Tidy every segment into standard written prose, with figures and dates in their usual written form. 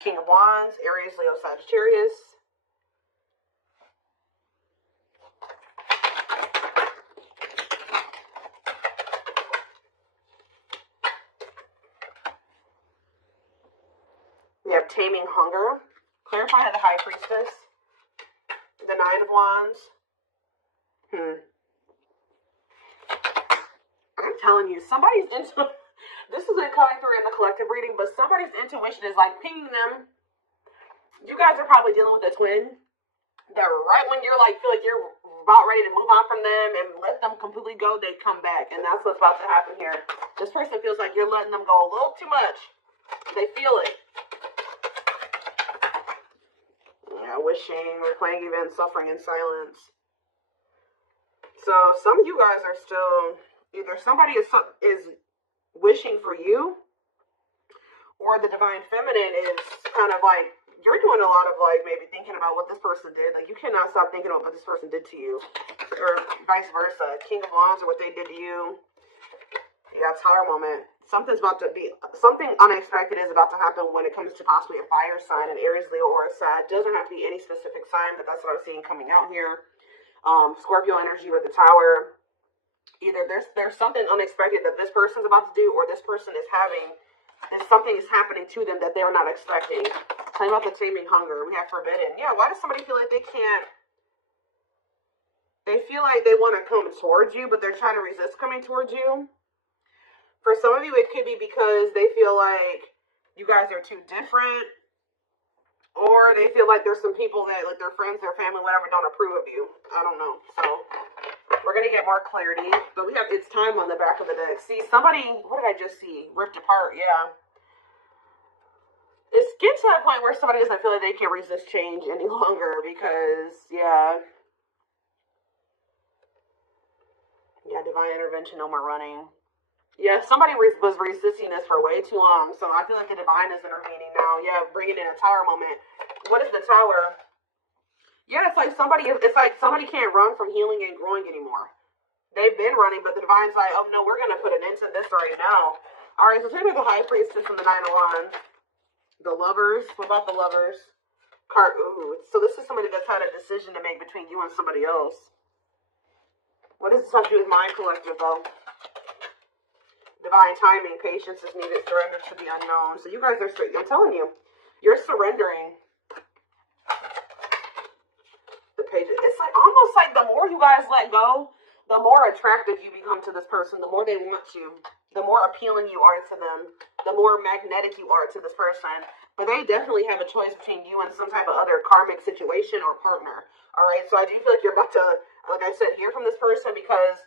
King of Wands, Aries, Leo, Sagittarius. We have Taming Hunger. Clarify the High Priestess. The Nine of Wands. I'm telling you, somebody's into... This isn't coming through in the collective reading, but somebody's intuition is like pinging them. You guys are probably dealing with a twin that right when you're like, feel like you're about ready to move on from them and let them completely go, they come back. And that's what's about to happen here. This person feels like you're letting them go a little too much. They feel it. Yeah, wishing, replaying events, suffering in silence. So some of you guys are still, either somebody is wishing for you, or the divine feminine is kind of like, you're doing a lot of like maybe thinking about what this person did. Like you cannot stop thinking about what this person did to you, or vice versa. King of Wands, or what they did to you. Yeah, Tower moment. Something unexpected is about to happen when it comes to possibly a fire sign, an Aries, Leo, or a Sag. Doesn't have to be any specific sign, but that's what I'm seeing coming out here. Scorpio energy with the Tower. Either there's something unexpected that this person's about to do, or this person is having, something is happening to them that they're not expecting. Talking about the Taming Hunger, we have Forbidden. Yeah, why does somebody feel like they can't? They feel like they want to come towards you, but they're trying to resist coming towards you. For some of you, it could be because they feel like you guys are too different, or they feel like there's some people that, like their friends, their family, whatever, don't approve of you. I don't know. So we're going to get more clarity, but we have It's Time on the back of the deck. See, somebody, what did I just see? Ripped apart, yeah. It's getting to that point where somebody doesn't feel like they can resist change any longer because, yeah, divine intervention, no more running. Yeah, somebody was resisting this for way too long, so I feel like the divine is intervening now. Yeah, bringing in a Tower moment. What is the Tower? Yeah, it's like somebody can't run from healing and growing anymore. They've been running, but the divine's like, oh no, we're going to put an end to this right now. All right, so take me the High Priestess from the Nine of Wands. The Lovers. What about the Lovers? Card. Ooh, so this is somebody that's had a decision to make between you and somebody else. What does this have to do with my collective, though? Divine timing, patience is needed, surrender to the unknown. So you guys are, I'm telling you, you're surrendering. The page. It's like almost like the more you guys let go, the more attractive you become to this person, the more they want you, the more appealing you are to them, the more magnetic you are to this person. But they definitely have a choice between you and some type of other karmic situation or partner. All right, so I do feel like you're about to, like I said, hear from this person because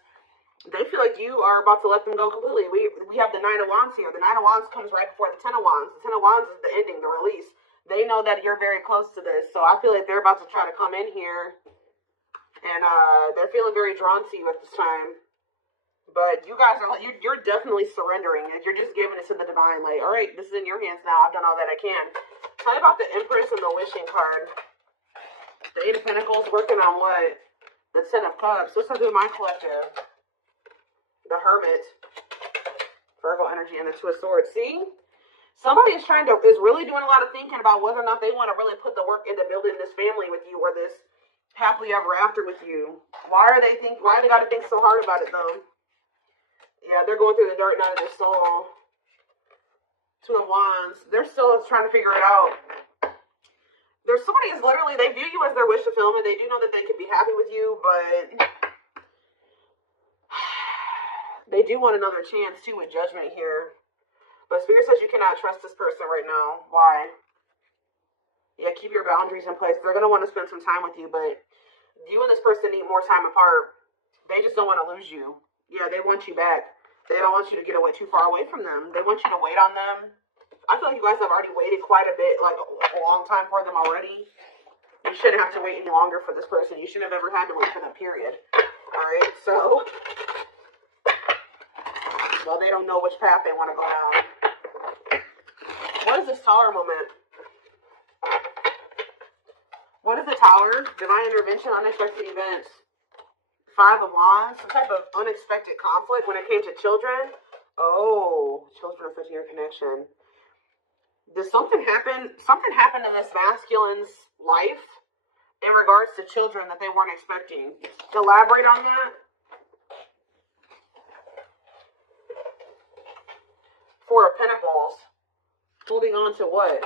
they feel like you are about to let them go completely. We have the Nine of Wands here. The Nine of Wands comes right before the Ten of Wands. The Ten of Wands is the ending, the release. They know that you're very close to this, so I feel like they're about to try to come in here, and they're feeling very drawn to you at this time. But you guys are, you're definitely surrendering. You're just giving it to the divine. Like, all right, this is in your hands now. I've done all that I can. Tell me about the Empress and the Wishing card. The Eight of Pentacles working on what? The Ten of Cups. What's that do with my collective? The Hermit. Virgo energy and the Two of Swords. See? Somebody is really doing a lot of thinking about whether or not they want to really put the work into building this family with you or this happily ever after with you. Why they got to think so hard about it, though? Yeah, they're going through the dark night of their soul. Two of Wands. They're still trying to figure it out. There's somebody is literally, they view you as their wish fulfillment. They do know that they could be happy with you, but they do want another chance, too, with Judgment here. But Spirit says you cannot trust this person right now. Why? Yeah, keep your boundaries in place. They're going to want to spend some time with you, but you and this person need more time apart. They just don't want to lose you. Yeah, they want you back. They don't want you to get away too far away from them. They want you to wait on them. I feel like you guys have already waited quite a bit, like a long time for them already. You shouldn't have to wait any longer for this person. You shouldn't have ever had to wait for them, period. All right, so, well, they don't know which path they want to go down. What is this Tower moment? What is the Tower? Divine intervention, unexpected events. Five of Wands, some type of unexpected conflict when it came to children. Oh, children affecting your connection. Does something happen? Something happened in this masculine's life in regards to children that they weren't expecting. Elaborate on that. Four of Pentacles. Holding on to what?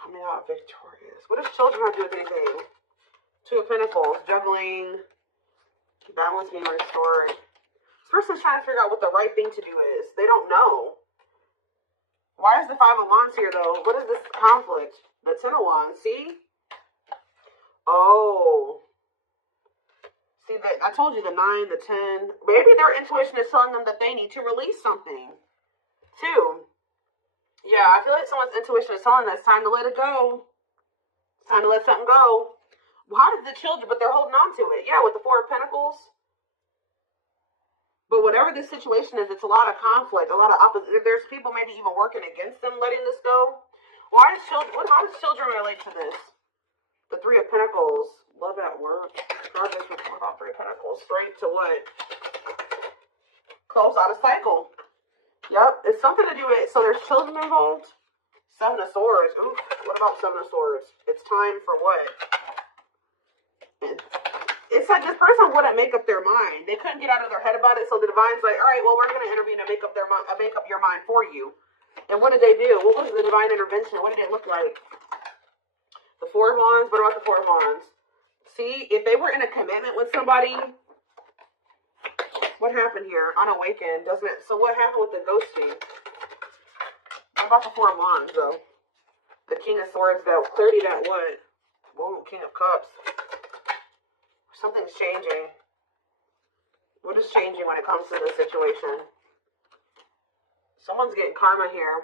Coming out victorious. What does children have to do with anything? Two of Pentacles. Juggling. Balance being restored. This person's trying to figure out what the right thing to do is. They don't know. Why is the Five of Wands here, though? What is this conflict? The Ten of Wands. See? Oh. See, I told you the 9, the 10. Maybe their intuition is telling them that they need to release something. 2. Yeah, I feel like someone's intuition is telling them it's time to let it go. It's time to let something go. Well, how did the children, but they're holding on to it. Yeah, with the Four of Pentacles. But whatever this situation is, it's a lot of conflict, a lot of opposite. There's people maybe even working against them letting this go. Why does children, how does children relate to this? The Three of Pentacles. Love at work. God just report about Three of Pentacles. Straight to what? Close out a cycle. Yep. It's something to do with, so there's children involved. Seven of Swords. Ooh, what about Seven of Swords? It's time for what? It's like this person wouldn't make up their mind. They couldn't get out of their head about it, so the divine's like, all right, well, we're going to intervene and make up your mind for you. And what did they do? What was the divine intervention? What did it look like? The Four of Wands. What about the Four of Wands? See, if they were in a commitment with somebody, what happened here? Unawakened, doesn't it? So what happened with the ghosting? What about the Four of Wands, though? The King of Swords, that clarity, that what? Whoa, King of Cups. Something's changing. What is changing when it comes to this situation? Someone's getting karma here.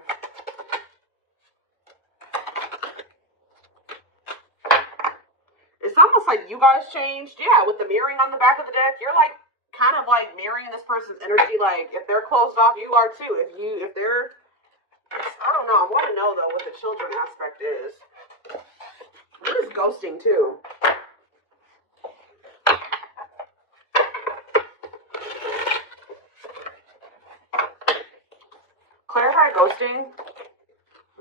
It's almost like you guys changed. Yeah, with the mirroring on the back of the deck, you're like kind of like mirroring this person's energy. Like if they're closed off, you are too. If they're, I don't know. I want to know though what the children aspect is. What is ghosting too? Clarify ghosting.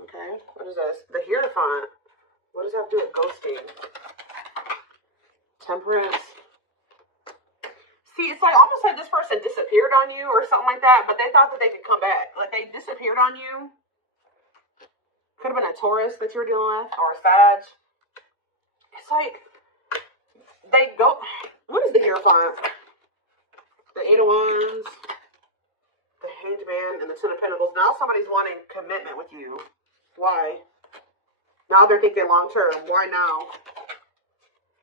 Okay, what is this? The Hierophant. What does that have to do with ghosting? Temperance. See, it's like almost like this person disappeared on you or something like that, but they thought that they could come back. Like they disappeared on you. Could have been a Taurus that you were dealing with, or a Sag. It's like they go. What is the Hierophant? The Eight of Wands, the Hanged Man, and the Ten of Pentacles. Now somebody's wanting commitment with you. Why? Now they're thinking long term. Why now?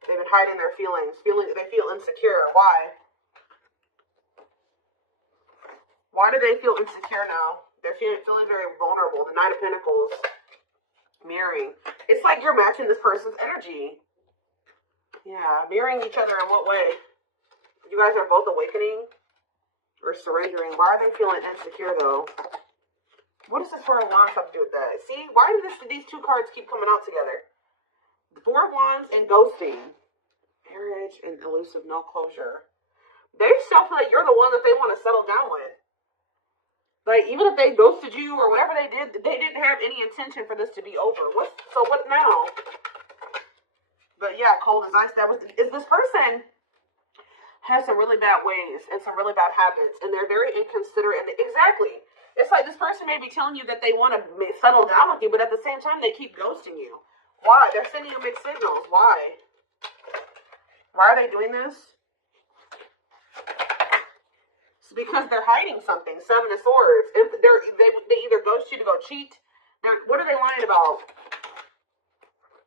They've been hiding their feelings. They feel insecure. Why? Why do they feel insecure now? They're feeling very vulnerable. The Knight of Pentacles. Mirroring. It's like you're matching this person's energy. Yeah. Mirroring each other in what way? You guys are both awakening or surrendering. Why are they feeling insecure though? What does this Four of Wands have to do with that? See, why do these two cards keep coming out together? The Four of Wands and ghosting. Marriage and elusive no closure. They still feel like you're the one that they want to settle down with. Like, even if they ghosted you or whatever they did, they didn't have any intention for this to be over. So what now? But yeah, cold as ice. Is this person has some really bad ways and some really bad habits, and they're very inconsiderate. And exactly. It's like this person may be telling you that they want to settle down with you, but at the same time, they keep ghosting you. Why? They're sending you mixed signals. Why? Why are they doing this? It's because they're hiding something. Seven of Swords. If they either ghost you to go cheat. What are they lying about?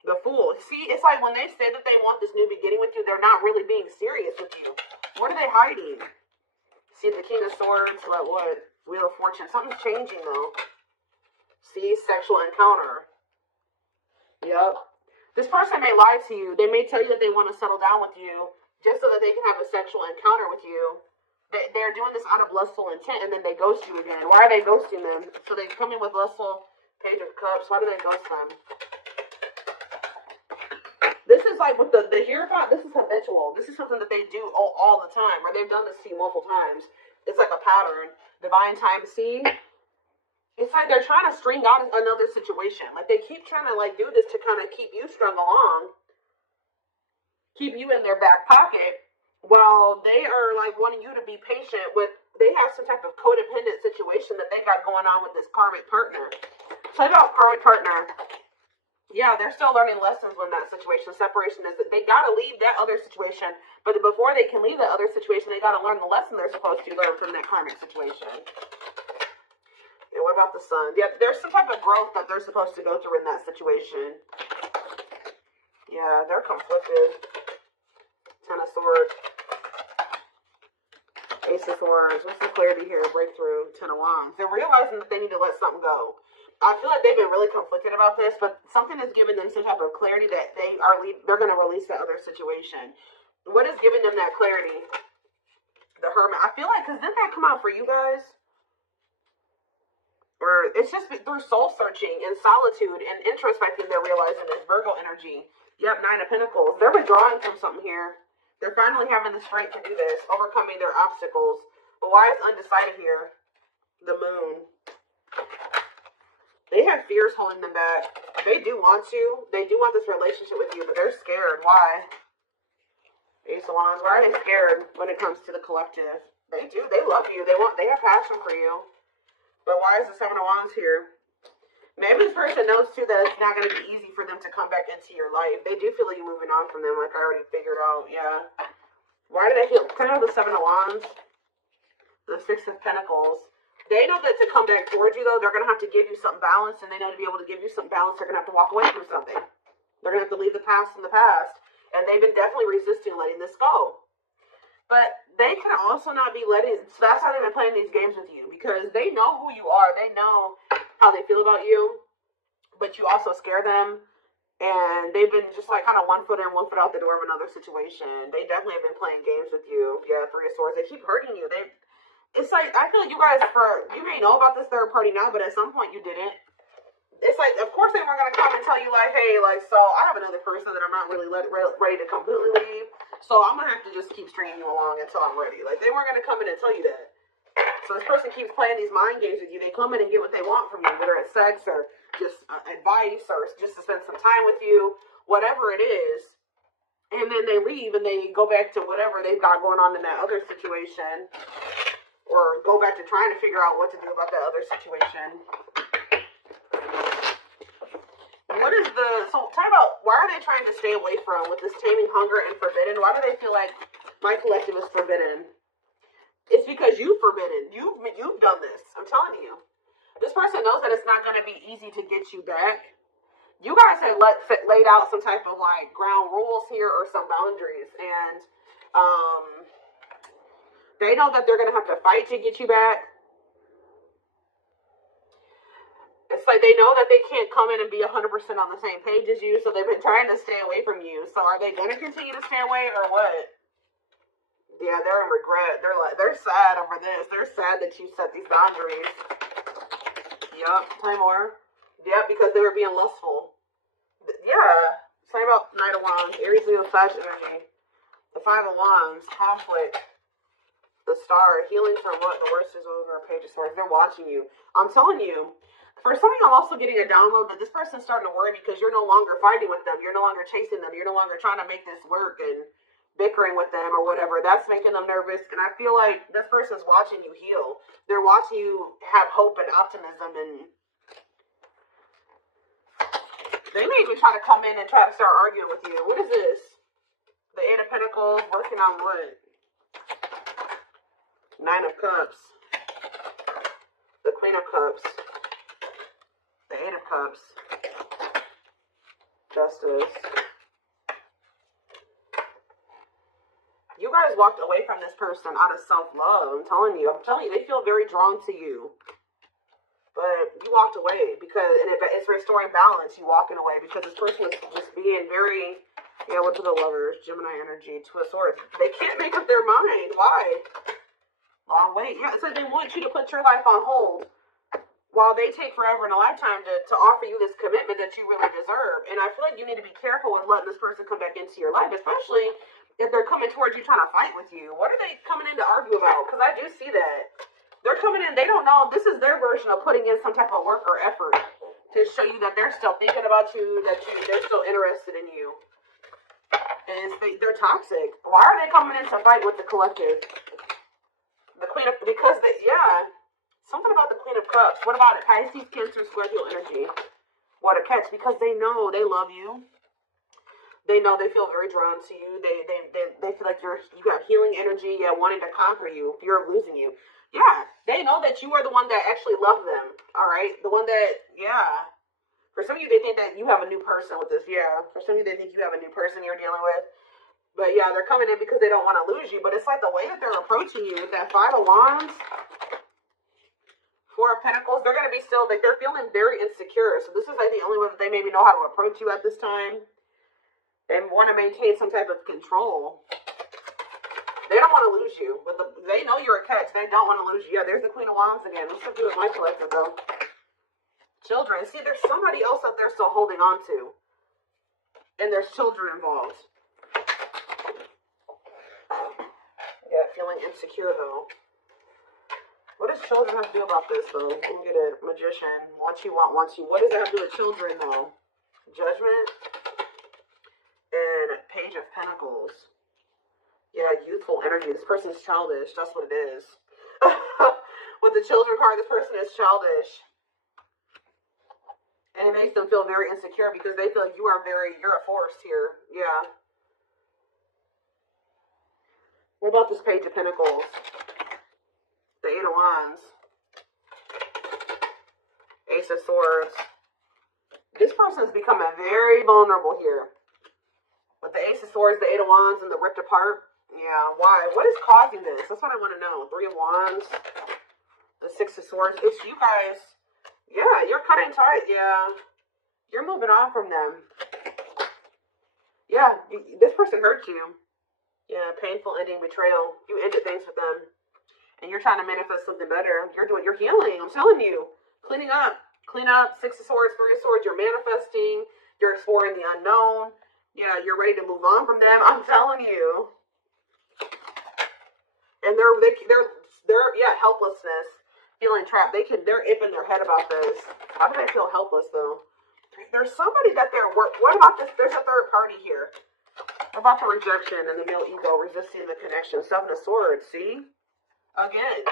The Fool. See, it's like when they say that they want this new beginning with you, they're not really being serious with you. What are they hiding? See, the King of Swords. What? Wheel of Fortune. Something's changing though. See, sexual encounter. Yep. This person may lie to you. They may tell you that they want to settle down with you just so that they can have a sexual encounter with you. They're doing this out of lustful intent, and then they ghost you again. Why are they ghosting them? So they come in with lustful Page of Cups. Why do they ghost them? This is like with the Hierophant, this is habitual. This is something that they do all the time, or they've done this to you multiple times. It's like a pattern. Divine time, see? It's like they're trying to string out another situation. Like they keep trying to like do this to kind of keep you strung along, keep you in their back pocket, while they are like wanting you to be patient with. They have some type of codependent situation that they got going on with this karmic partner. So about karmic partner. Yeah, they're still learning lessons in that situation. Separation is that they got to leave that other situation, but before they can leave that other situation, they got to learn the lesson they're supposed to learn from that karmic situation. Yeah, what about the sun? Yeah, there's some type of growth that they're supposed to go through in that situation. Yeah, they're conflicted. Ten of Swords. Ace of Swords. What's the clarity here? Breakthrough. Ten of Wands. They're realizing that they need to let something go. I feel like they've been really conflicted about this, but something is giving them some type of clarity that they're going to release that other situation. What is giving them that clarity? The Hermit. I feel like, because didn't that come out for you guys? Or it's just through soul searching and solitude and introspecting they're realizing this Virgo energy. Yep, Nine of Pentacles. They're withdrawing from something here. They're finally having the strength to do this, overcoming their obstacles. But why is undecided here? The Moon. They have fears holding them back. They do want you. They do want this relationship with you, but they're scared. Why? Ace of Wands. Why are they scared when it comes to the collective? They do. They love you. They have passion for you. But why is the Seven of Wands here? Maybe this person knows too that it's not going to be easy for them to come back into your life. They do feel like you're moving on from them, like I already figured out. Yeah. Why do they feel? Can I have the Seven of Wands? The Six of Pentacles. They know that to come back towards you, though, they're going to have to give you something balanced, and they know to be able to give you something balanced, they're going to have to walk away from something. They're going to have to leave the past in the past, and they've been definitely resisting letting this go. But they can also not be letting, so that's how they've been playing these games with you, because they know who you are, they know how they feel about you, but you also scare them, and they've been just like kind of 1 foot in, 1 foot out the door of another situation. They definitely have been playing games with you. Yeah, Three of Swords. They keep hurting you. It's like, I feel like you guys, you may know about this third party now, but at some point you didn't. It's like, of course they weren't going to come and tell you, like, hey, like, so I have another person that I'm not really ready to completely leave, so I'm going to have to just keep stringing you along until I'm ready. Like, they weren't going to come in and tell you that. So this person keeps playing these mind games with you. They come in and get what they want from you, whether it's sex or just advice or just to spend some time with you, whatever it is. And then they leave and they go back to whatever they've got going on in that other situation. Or go back to trying to figure out what to do about that other situation. So talk about, why are they trying to stay away from, with this taming hunger and forbidden, why do they feel like my collective is forbidden? It's because you've forbidden. You've done this. I'm telling you. This person knows that it's not going to be easy to get you back. You guys have laid out some type of like ground rules here or some boundaries. And, they know that they're going to have to fight to get you back. It's like they know that they can't come in and be 100% on the same page as you, so they've been trying to stay away from you. So are they going to continue to stay away or what? Yeah, they're in regret. They're sad over this. They're sad that you set these boundaries. Yup, play more. Yeah, because they were being lustful. Yeah, same about Knight of Wands, Aries, Leo, Sag energy. The Five of Wands, conflict. The Star, healing from what? The worst is over. Page of Swords. They're watching you. I'm telling you. For something, I'm also getting a download that this person's starting to worry because you're no longer fighting with them. You're no longer chasing them. You're no longer trying to make this work and bickering with them or whatever. That's making them nervous. And I feel like this person's watching you heal. They're watching you have hope and optimism. And they may even try to come in and try to start arguing with you. What is this? The Eight of Pentacles. Working on what? Nine of Cups. The Queen of Cups. The Eight of Cups. Justice. You guys walked away from this person out of self-love. I'm telling you, they feel very drawn to you. But you walked away because, and it's restoring balance, you walking away, because this person was just being very, yeah, what to the Lovers, Gemini energy, Two of Swords. They can't make up their mind. Why? Long wait. Yeah, it's like they want you to put your life on hold while they take forever in a lifetime to offer you this commitment that you really deserve. And I feel like you need to be careful with letting this person come back into your life, especially if they're coming towards you trying to fight with you. What are they coming in to argue about? Because I do see that. They're coming in. They don't know. This is their version of putting in some type of work or effort to show you that they're still thinking about you, they're still interested in you. And they're toxic. Why are they coming in to fight with the collective? The Queen of, because something about the Queen of Cups. What about it? Pisces, Cancer, Scorpio energy. What a catch, because they know they love you. They know they feel very drawn to you. They feel like you got healing energy, wanting to conquer you, fear of losing you. Yeah, they know that you are the one that actually love them. All right, the one that, For some of you, they think that you have a new person with this. Yeah, for some of you, they think you have a new person you're dealing with. But yeah, they're coming in because they don't want to lose you. But it's like the way that they're approaching you with that Five of Wands, Four of Pentacles, they're going to be still, like, they're feeling very insecure. So this is like the only way that they maybe know how to approach you at this time and want to maintain some type of control. They don't want to lose you, but they know you're a catch. They don't want to lose you. Yeah, there's the Queen of Wands again. What's to do with my collective, though? Children. See, there's somebody else out there still holding on to. And there's children involved. Yeah, feeling insecure, though. What does children have to do about this, though? Let me get a Magician. Want you, want you. What does that have to do with children, though? Judgment. And Page of Pentacles. Yeah, youthful energy. This person is childish. That's what it is. With the children card, this person is childish. And it makes them feel very insecure because they feel like you're a force here. Yeah. What about this Page of Pentacles? The Eight of Wands. Ace of Swords. This person's becoming very vulnerable here. With the Ace of Swords, the Eight of Wands, and the ripped apart. Yeah, why? What is causing this? That's what I want to know. Three of Wands. The Six of Swords. It's you guys. Yeah, you're cutting tight. Yeah. You're moving on from them. Yeah, this person hurt you. Yeah, painful ending, betrayal. You ended things with them. And you're trying to manifest something better. You're healing. I'm telling you. Cleaning up. Clean up. Six of Swords, Three of Swords. You're manifesting. You're exploring the unknown. Yeah, you're ready to move on from them. I'm telling you. And they're helplessness. Feeling trapped. They're ipping their head about this. How do they feel helpless, though? There's somebody that what about this? There's a third party here. What about the rejection and the male ego resisting the connection? Seven of Swords, see? Again.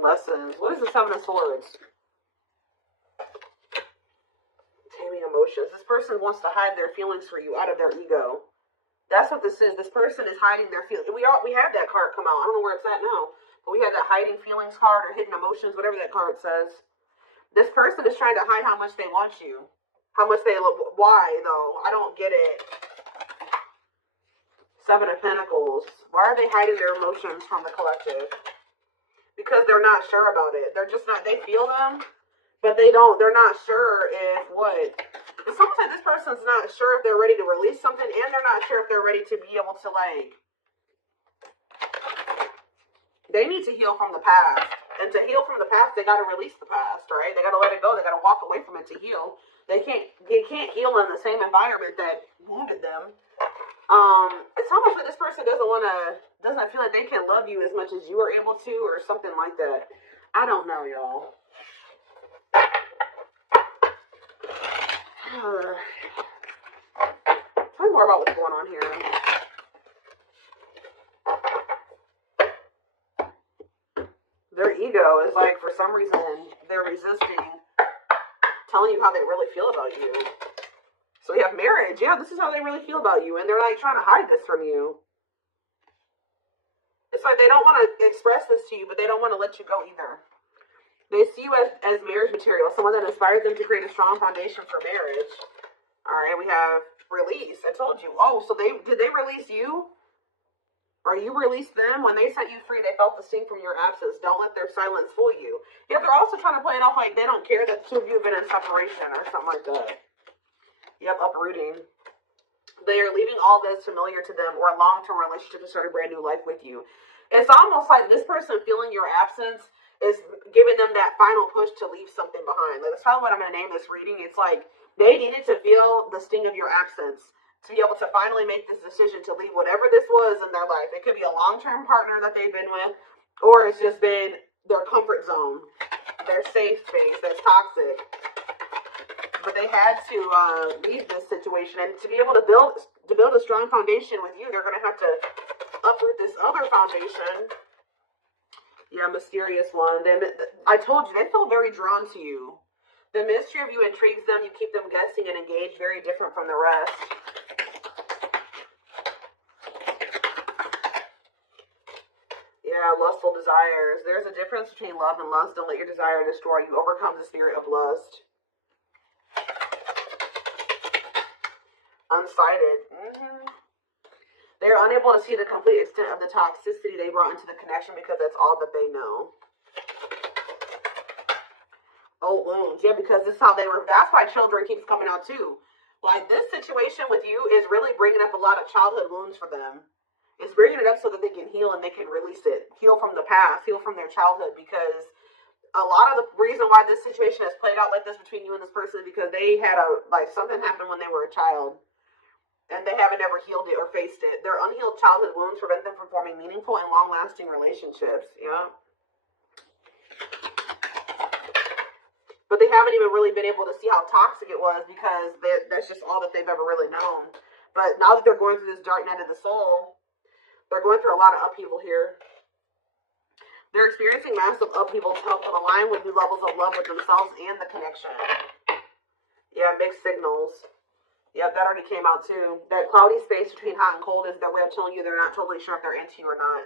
Lessons. What is the Seven of Swords? Taming emotions. This person wants to hide their feelings for you out of their ego. That's what this is. This person is hiding their feelings. We had that card come out. I don't know where it's at now. But we had that hiding feelings card or hidden emotions, whatever that card says. This person is trying to hide how much they want you. How much they love. Why, though? I don't get it. Seven of Pentacles. Why are they hiding their emotions from the collective? Because they're not sure about it. They're just not, they feel them, but they're not sure if what. It's almost like this person's not sure if they're ready to release something, and they're not sure if they're ready to be able to, like, they need to heal from the past. And to heal from the past, they got to release the past, right? They got to let it go. They got to walk away from it to heal. They can't heal in the same environment that wounded them. It's almost like this person doesn't feel like they can love you as much as you are able to, or something like that. I don't know, y'all. Tell me more about what's going on here. Their ego is like, for some reason, they're resisting telling you how they really feel about you. So we have marriage. Yeah, this is how they really feel about you. And they're like trying to hide this from you. It's like they don't want to express this to you, but they don't want to let you go either. They see you as marriage material, someone that inspires them to create a strong foundation for marriage. All right, we have release. I told you. Oh, so did they release you? Or you released them? When they set you free, they felt the sting from your absence. Don't let their silence fool you. Yeah, they're also trying to play it off like they don't care that the two of you have been in separation or something like that. Yep, uprooting. They are leaving all that's familiar to them or a long-term relationship to start a brand new life with you. It's almost like this person feeling your absence is giving them that final push to leave something behind. Like, that's probably what I'm going to name this reading. It's like they needed to feel the sting of your absence to be able to finally make this decision to leave whatever this was in their life. It could be a long-term partner that they've been with, or it's just been their comfort zone, their safe space that's toxic. But they had to leave this situation, and to be able to build a strong foundation with you, they're going to have to uproot this other foundation. Yeah, mysterious one. I told you, they feel very drawn to you. The mystery of you intrigues them. You keep them guessing and engaged, very different from the rest. Yeah, lustful desires. There's a difference between love and lust. Don't let your desire destroy you. Overcome the spirit of lust. Unsighted. They're unable to see the complete extent of the toxicity they brought into the connection because that's all that they know. Old wounds. Yeah, because this is how they were. That's why children keeps coming out too. Like, this situation with you is really bringing up a lot of childhood wounds for them. It's bringing it up so that they can heal and they can release it. Heal from the past. Heal from their childhood. Because a lot of the reason why this situation has played out like this between you and this person is because they had something happened when they were a child. And they haven't ever healed it or faced it. Their unhealed childhood wounds prevent them from forming meaningful and long-lasting relationships. Yeah. But they haven't even really been able to see how toxic it was because that's just all that they've ever really known. But now that they're going through this dark night of the soul, they're going through a lot of upheaval here. They're experiencing massive upheaval to help them align with new levels of love with themselves and the connection. Yeah, mixed signals. Yep, that already came out too. That cloudy space between hot and cold is their way of telling you they're not totally sure if they're into you or not.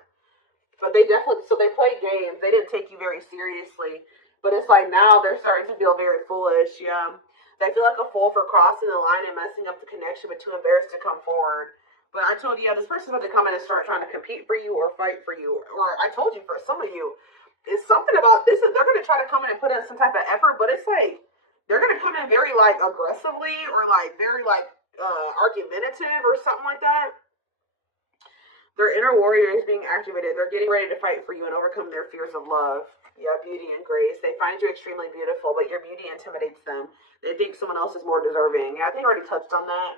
But they definitely, so they played games. They didn't take you very seriously. But it's like now they're starting to feel very foolish. Yeah. They feel like a fool for crossing the line and messing up the connection, but too embarrassed to come forward. But I told you, yeah, this person's going to come in and start trying to compete for you or fight for you. Or I told you, for some of you, it's something about this. They're going to try to come in and put in some type of effort, but it's like, they're going to come in very, like, aggressively or, like, very, like, argumentative or something like that. Their inner warrior is being activated. They're getting ready to fight for you and overcome their fears of love. Yeah, beauty and grace. They find you extremely beautiful, but your beauty intimidates them. They think someone else is more deserving. Yeah, I think I already touched on that.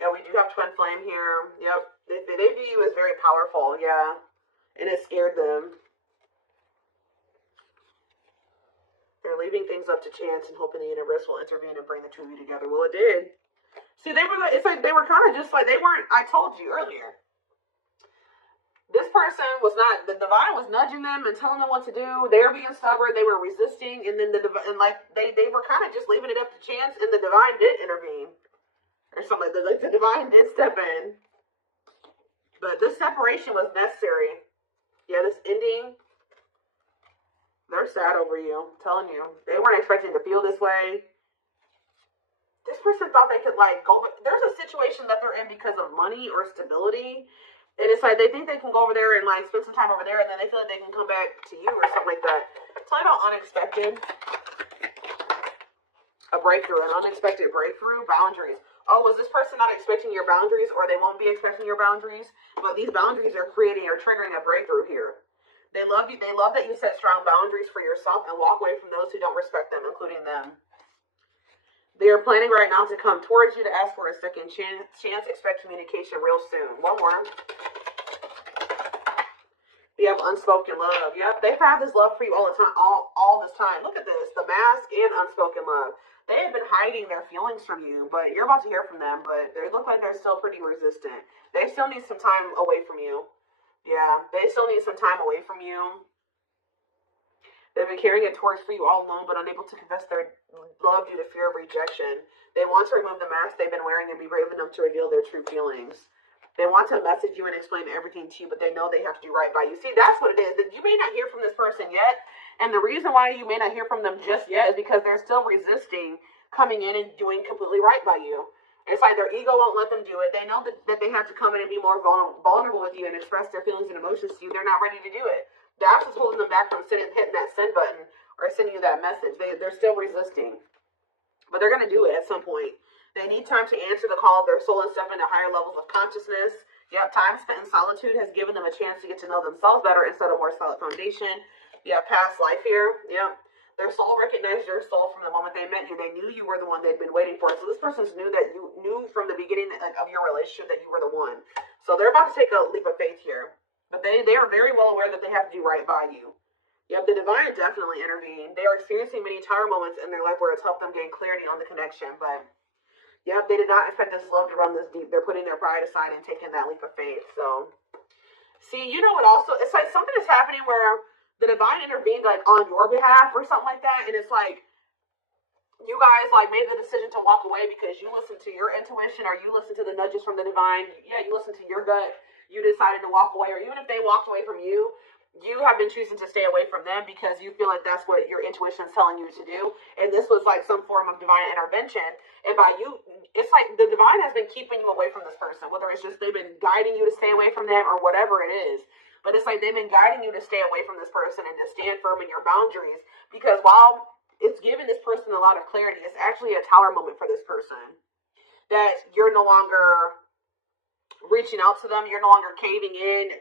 Yeah, we do have twin flame here. Yep. They view you as very powerful. Yeah. And it scared them. They're leaving things up to chance and hoping the universe will intervene and bring the two of you together. Well, it did. See, it's like they were kind of just like, they weren't, I told you earlier. This person was not, the divine was nudging them and telling them what to do. They were being stubborn. They were resisting. And then they were kind of just leaving it up to chance. And the divine did intervene. Or something like that. Like, the divine did step in. But this separation was necessary. Yeah, this ending. They're sad over you. I'm telling you. They weren't expecting to feel this way. This person thought they could, like, go. There's a situation that they're in because of money or stability. And it's like they think they can go over there and, like, spend some time over there. And then they feel like they can come back to you or something like that. Tell me about unexpected. A breakthrough. An unexpected breakthrough. Boundaries. Oh, was this person not expecting your boundaries, or they won't be expecting your boundaries? But these boundaries are creating or triggering a breakthrough here. They love you. They love that you set strong boundaries for yourself and walk away from those who don't respect them, including them. They are planning right now to come towards you to ask for a second chance. Expect communication real soon. One more. We have unspoken love. Yep, they've had this love for you all the time, all this time. Look at this, the mask and unspoken love. They have been hiding their feelings from you, but you're about to hear from them, but they look like they're still pretty resistant. They still need some time away from you. Yeah, they still need some time away from you. They've been carrying a torch for you all alone, but unable to confess their love due to fear of rejection. They want to remove the mask they've been wearing and be brave enough to reveal their true feelings. They want to message you and explain everything to you, but they know they have to do right by you. See, that's what it is. That you may not hear from this person yet, and the reason why you may not hear from them just yet is because they're still resisting coming in and doing completely right by you. It's like their ego won't let them do it. They know that they have to come in and be more vulnerable with you and express their feelings and emotions to you. They're not ready to do it. That's what's holding them back from hitting that send button or sending you that message. They're still resisting. But they're going to do it at some point. They need time to answer the call of their soul and step into higher levels of consciousness. Yep, time spent in solitude has given them a chance to get to know themselves better and set a more solid foundation. Yeah, past life here. Yep. Their soul recognized your soul from the moment they met you. They knew you were the one they'd been waiting for. So this person knew that you knew from the beginning of your relationship that you were the one. So they're about to take a leap of faith here. But they are very well aware that they have to do right by you. Yep, the divine definitely intervened. They are experiencing many tower moments in their life where it's helped them gain clarity on the connection. But yep, they did not expect this love to run this deep. They're putting their pride aside and taking that leap of faith. So see, you know what also, it's like something is happening where the divine intervened like on your behalf or something like that, and it's like you guys like made the decision to walk away because you listened to your intuition or you listened to the nudges from the divine. Yeah, you listened to your gut. You decided to walk away, or even if they walked away from you, you have been choosing to stay away from them because you feel like that's what your intuition is telling you to do. And this was like some form of divine intervention. And by you, it's like the divine has been keeping you away from this person, whether it's just they've been guiding you to stay away from them or whatever it is. But it's like they've been guiding you to stay away from this person and to stand firm in your boundaries. Because while it's giving this person a lot of clarity, it's actually a tower moment for this person. That you're no longer reaching out to them. You're no longer caving in,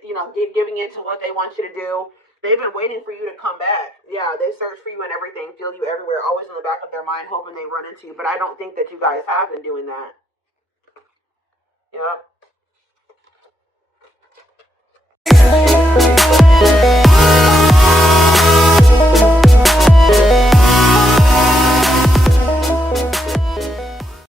giving in to what they want you to do. They've been waiting for you to come back. Yeah, they search for you and everything, feel you everywhere, always in the back of their mind, hoping they run into you. But I don't think that you guys have been doing that.